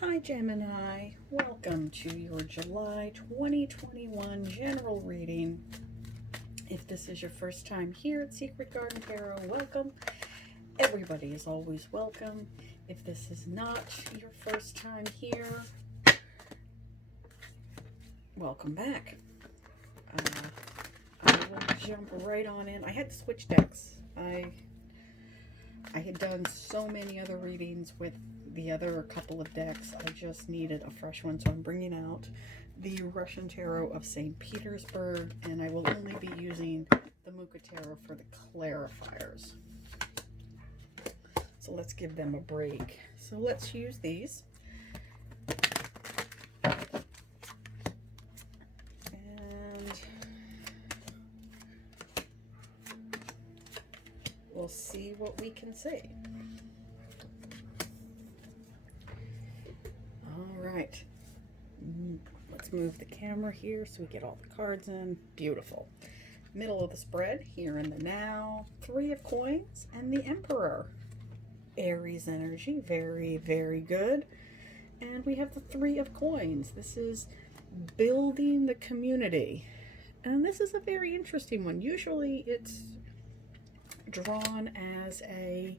Hi Gemini, welcome to your July 2021 general reading. If this is your first time here at Secret Garden Tarot, welcome. Everybody is always welcome. If this is not your first time here, welcome back. I will jump right on in. I had to switch decks. I had done so many other readings with the other couple of decks. I just needed a fresh one, so I'm bringing out the Russian Tarot of St. Petersburg, and I will only be using the Muka Tarot for the clarifiers. So let's give them a break. So let's use these. And we'll see what we can see. All right, let's move the camera here so we get all the cards in. Beautiful. Middle of the spread, here in the now, 3 of coins and the Emperor. Aries energy, very, very good. And we have the 3 of coins. This is building the community. And this is a very interesting one. Usually it's drawn as a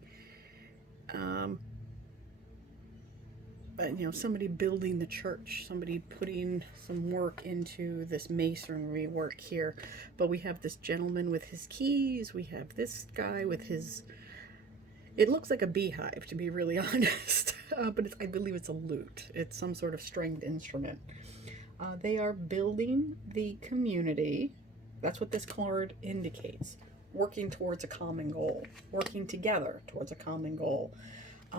somebody building the church, somebody putting some work into this masonry work here. But we have this gentleman with his keys. We have this guy with his, it looks like a beehive, to be really honest. But I believe it's a lute. It's some sort of stringed instrument. They are building the community. That's what this card indicates. Working towards a common goal. Working together towards a common goal.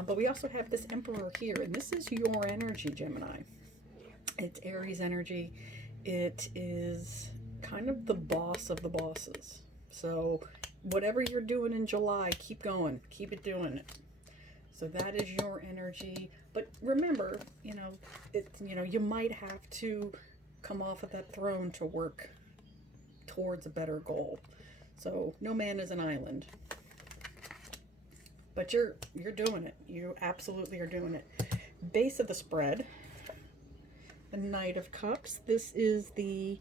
But we also have this Emperor here, and this is your energy, Gemini. It's Aries energy. It is kind of the boss of the bosses. So whatever you're doing in July, keep going. Keep it doing it. So that is your energy. But remember, you might have to come off of that throne to work towards a better goal. So no man is an island. But you're doing it. You absolutely are doing it. Base of the spread, the Knight of Cups. This is the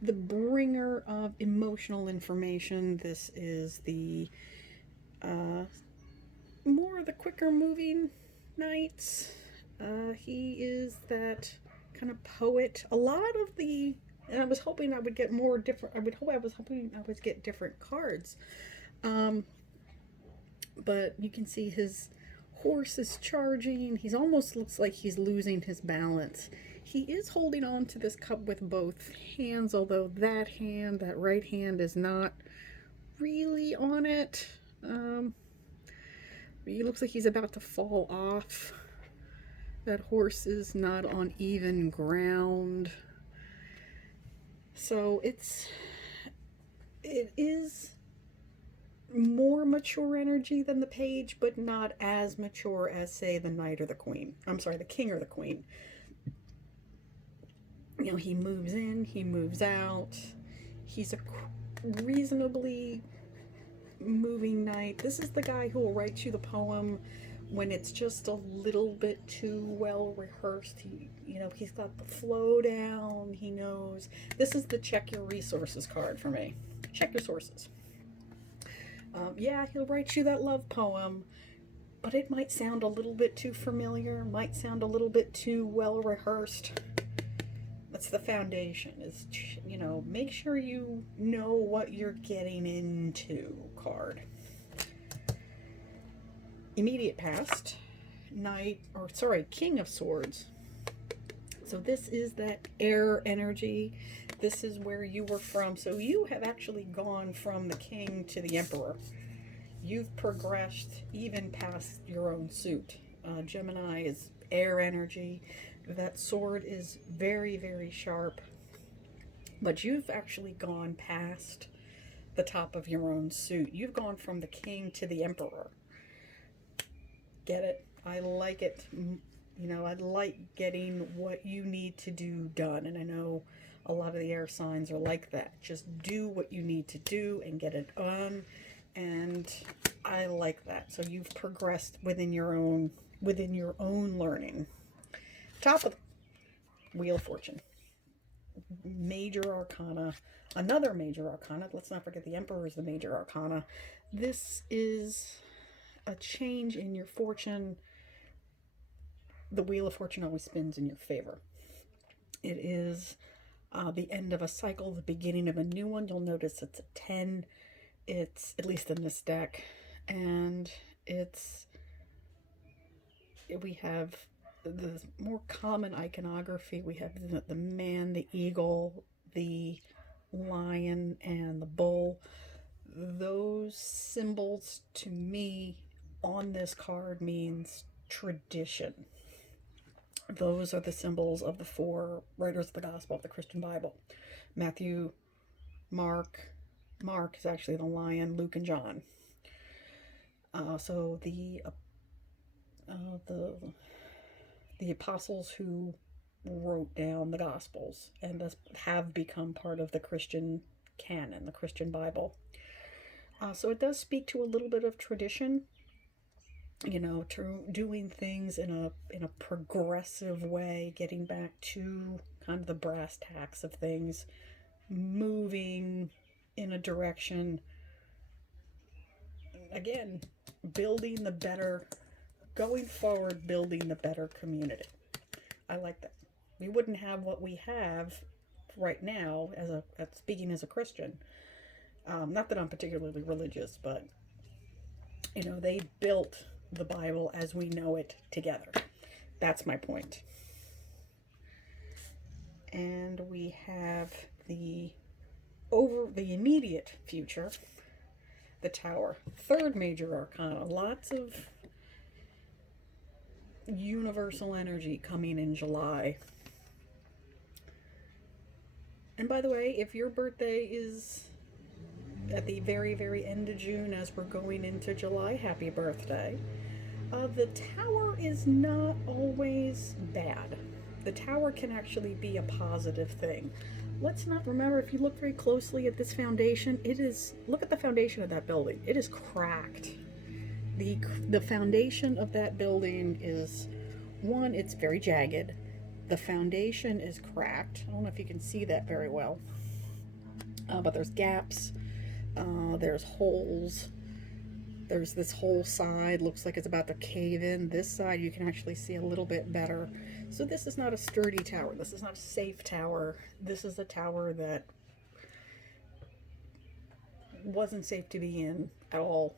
bringer of emotional information. This is the more of the quicker moving knights. He is that kind of poet. A lot of the, and I was hoping I would get more different. I was hoping I would get different cards. But you can see his horse is charging. He almost looks like he's losing his balance. He is holding on to this cup with both hands, although that right hand is not really on it. He looks like he's about to fall off. That horse is not on even ground. So it is more mature energy than the page, but not as mature as, say, the knight or the queen. I'm sorry, the king or the queen. He moves in, he moves out. He's a reasonably moving knight. This is the guy who will write you the poem when it's just a little bit too well rehearsed. He's got the flow down. He knows. This is the check your resources card for me. Check your sources. Yeah, he'll write you that love poem, but it might sound a little bit too familiar, might sound a little bit too well rehearsed. That's the foundation, is, make sure you know what you're getting into card. Immediate past, King of Swords. So this is that air energy. This is where you were from. So you have actually gone from the king to the emperor. You've progressed even past your own suit. Gemini is air energy. That sword is very, very sharp. But you've actually gone past the top of your own suit. You've gone from the king to the emperor. Get it? I like it. I like getting what you need to do done. And I know a lot of the air signs are like that. Just do what you need to do and get it done. And I like that. So you've progressed within your own learning. Top of the Wheel of Fortune. Major Arcana. Another Major Arcana. Let's not forget the Emperor is the Major Arcana. This is a change in your fortune. The Wheel of Fortune always spins in your favor. It is the end of a cycle, the beginning of a new one. You'll notice it's a 10. It's, at least in this deck, and we have the more common iconography. We have the man, the eagle, the lion, and the bull. Those symbols to me on this card means tradition. Those are the symbols of the four writers of the gospel of the Christian Bible. Matthew, Mark is actually the lion, Luke and John. So the apostles who wrote down the gospels and have become part of the Christian canon, the Christian Bible. So it does speak to a little bit of tradition, to doing things in a progressive way, getting back to kind of the brass tacks of things, moving in a direction, again, building the better, going forward, building the better community. I like that. We wouldn't have what we have right now speaking as a Christian. Not that I'm particularly religious, but they built the Bible as we know it together. That's my point. And we have the immediate future, the Tower. Third Major Arcana. Lots of universal energy coming in July. And by the way, if your birthday is at the very, very end of June as we're going into July, happy birthday. The Tower is not always bad. The Tower can actually be a positive thing. Let's not remember, if you look very closely at this foundation, look at the foundation of that building. It is cracked. The foundation of that building is, one, it's very jagged. The foundation is cracked. I don't know if you can see that very well. But there's gaps. There's holes. There's this whole side, looks like it's about to cave in. This side you can actually see a little bit better. So this is not a sturdy tower. This is not a safe tower. This is a tower that wasn't safe to be in at all.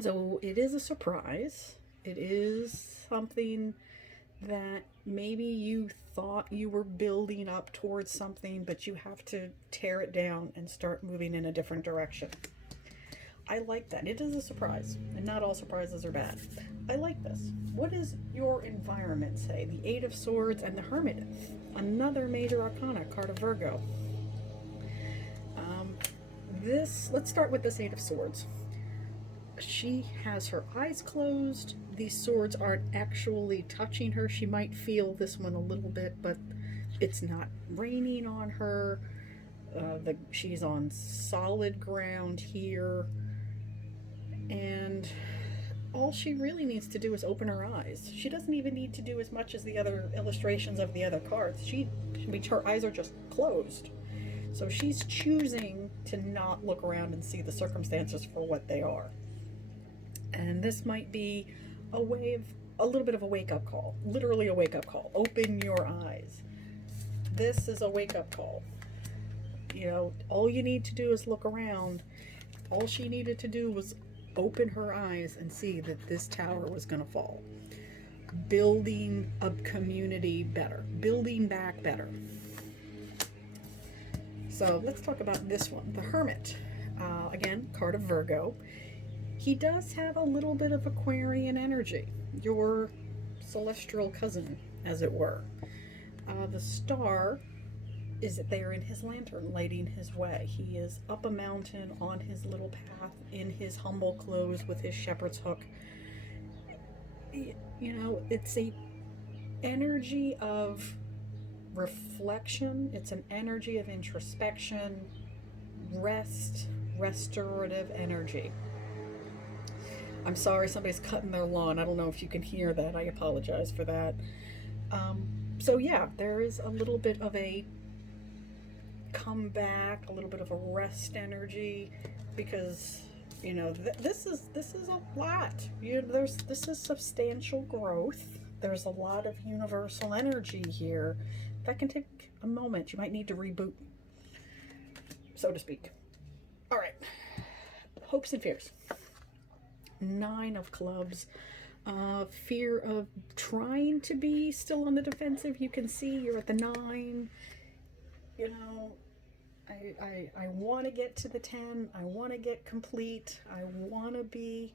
So it is a surprise. It is something that maybe you thought you were building up towards something, but you have to tear it down and start moving in a different direction. I like that. It is a surprise, and not all surprises are bad. I like this. What does your environment say? The Eight of Swords and the Hermit. Another Major Arcana, card of Virgo. Let's start with this Eight of Swords. She has her eyes closed. These swords aren't actually touching her. She might feel this one a little bit, but it's not raining on her. She's on solid ground here. And all she really needs to do is open her eyes. She doesn't even need to do as much as the other illustrations of the other cards. Her eyes are just closed. So she's choosing to not look around and see the circumstances for what they are. And this might be a little bit of a wake-up call. Literally a wake-up call. Open your eyes. This is a wake-up call. All you need to do is look around. All she needed to do was open her eyes and see that this tower was going to fall. Building a community better. Building back better. So let's talk about this one, the Hermit. Again, card of Virgo. He does have a little bit of Aquarian energy. Your celestial cousin, as it were. The star is there in his lantern, lighting his way. He is up a mountain on his little path in his humble clothes with his shepherd's hook. It's a energy of reflection. It's an energy of introspection, restorative energy. I'm sorry, somebody's cutting their lawn. I don't know if you can hear that. I apologize for that. So yeah, there is a little bit of a comeback, a little bit of a rest energy, because this is a lot. This is substantial growth. There's a lot of universal energy here that can take a moment. You might need to reboot, so to speak. All right, hopes and fears. Nine of clubs. Fear of trying to be still on the defensive. You can see you're at the nine. You know, I want to get to the 10. I want to get complete. I want to be,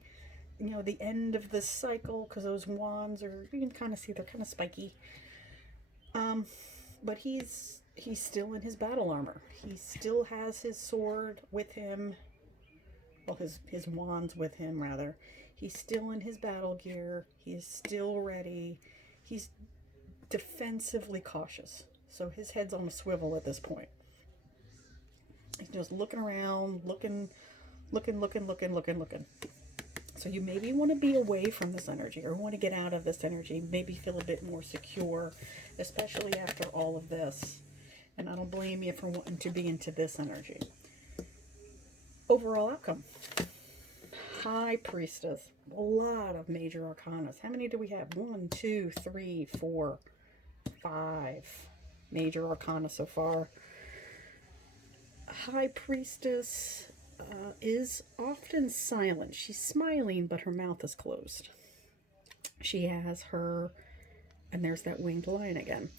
the end of this cycle, because those wands are, you can kind of see they're kind of spiky. But he's still in his battle armor. He still has his sword with him. Well, his wands with him, rather. He's still in his battle gear. He's still ready. He's defensively cautious. So his head's on a swivel at this point. He's just looking around, looking. So you maybe want to be away from this energy, or want to get out of this energy, maybe feel a bit more secure, especially after all of this. And I don't blame you for wanting to be into this energy. Overall outcome. High Priestess. A lot of major arcanas. How many do we have? 1, 2, 3, 4, 5 major arcana so far. High Priestess is often silent. She's smiling, but her mouth is closed. She has her, and there's that winged lion again.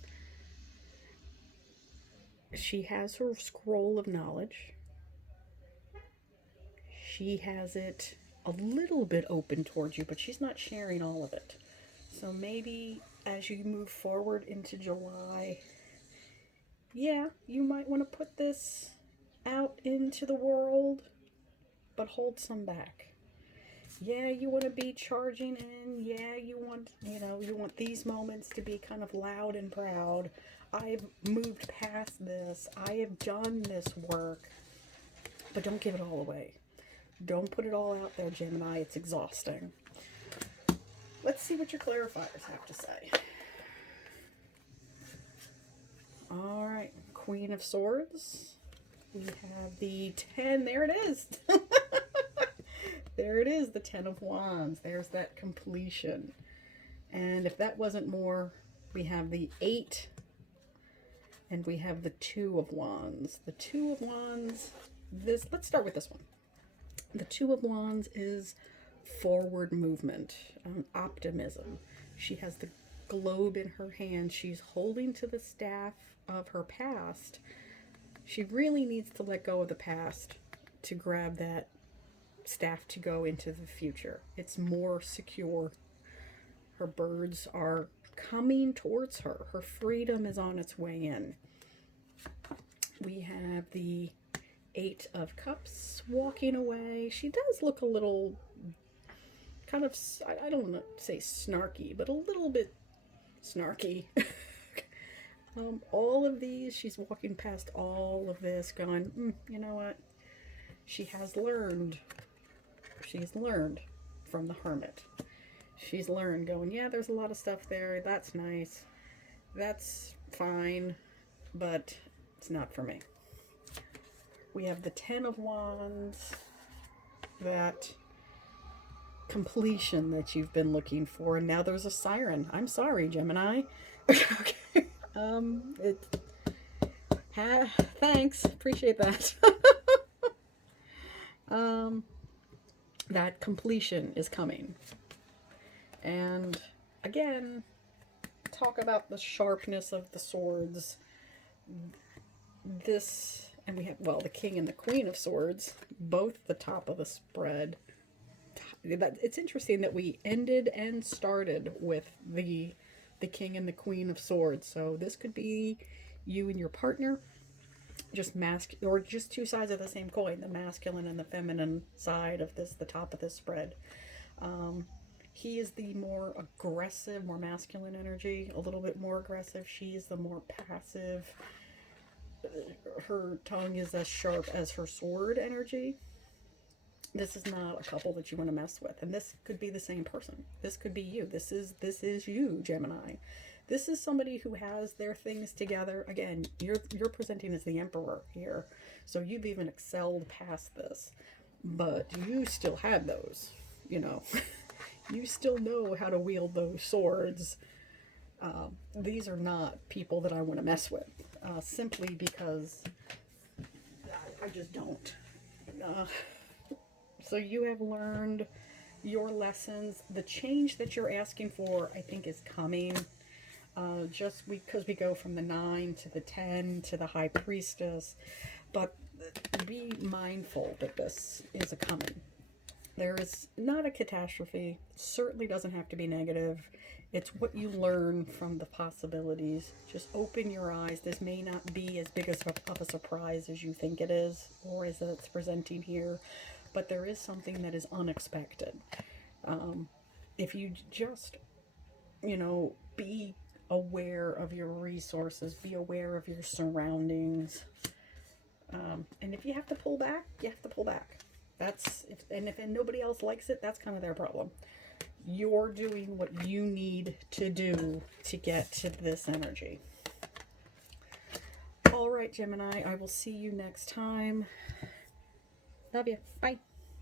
She has her scroll of knowledge. She has it a little bit open towards you, but she's not sharing all of it. So maybe as you move forward into July, yeah, you might want to put this out into the world, but hold some back. Yeah, you want to be charging in. Yeah, you want these moments to be kind of loud and proud. I've moved past this. I have done this work. But don't give it all away. Don't put it all out there, Gemini. It's exhausting. Let's see what your clarifiers have to say. All right, Queen of Swords. We have the 10. There it is. There it is, the 10 of Wands. There's that completion. And if that wasn't more, we have the 8, and we have the 2 of Wands. The 2 of Wands, let's start with this one. The 2 of Wands is forward movement, optimism. She has the globe in her hand. She's holding to the staff of her past. She really needs to let go of the past to grab that staff to go into the future. It's more secure. Her birds are coming towards her. Her freedom is on its way in. We have the 8 of Cups walking away. She does look a little kind of, I don't want to say snarky, but a little bit snarky. All of these, she's walking past all of this going, you know what? She has learned. She's learned from the Hermit. She's learned going, yeah, there's a lot of stuff there. That's nice. That's fine, but it's not for me. We have the 10 of Wands, that completion that you've been looking for, and now there's a siren. I'm sorry, Gemini. Okay. Thanks. Appreciate that. That completion is coming. And again, talk about the sharpness of the swords. This, and we have, well, the King and the Queen of Swords, both the top of the spread. It's interesting that we ended and started with the King and the Queen of Swords. So this could be you and your partner, just or just two sides of the same coin, the masculine and the feminine side of this, the top of this spread. He is the more aggressive, more masculine energy, a little bit more aggressive. She is the more passive. Her tongue is as sharp as her sword energy. This is not a couple that you want to mess with. And this could be the same person. This could be you. This is you, Gemini. This is somebody who has their things together. Again, you're presenting as the emperor here, so you've even excelled past this, but you still have those, you know. You still know how to wield those swords. These are not people that I want to mess with, simply because I just don't. Uh, so you have learned your lessons. The change that you're asking for, I think, is coming. Just because we go from the 9 to the 10 to the High Priestess. But be mindful that this is a coming. There is not a catastrophe. It certainly doesn't have to be negative. It's what you learn from the possibilities. Just open your eyes. This may not be as big of a surprise as you think it is, or as it's presenting here, but there is something that is unexpected. If you just, be aware of your resources, be aware of your surroundings, and if you have to pull back, you have to pull back. If nobody else likes it, that's kind of their problem. You're doing what you need to do to get to this energy. All right, Gemini, I will see you next time. Love you. Bye.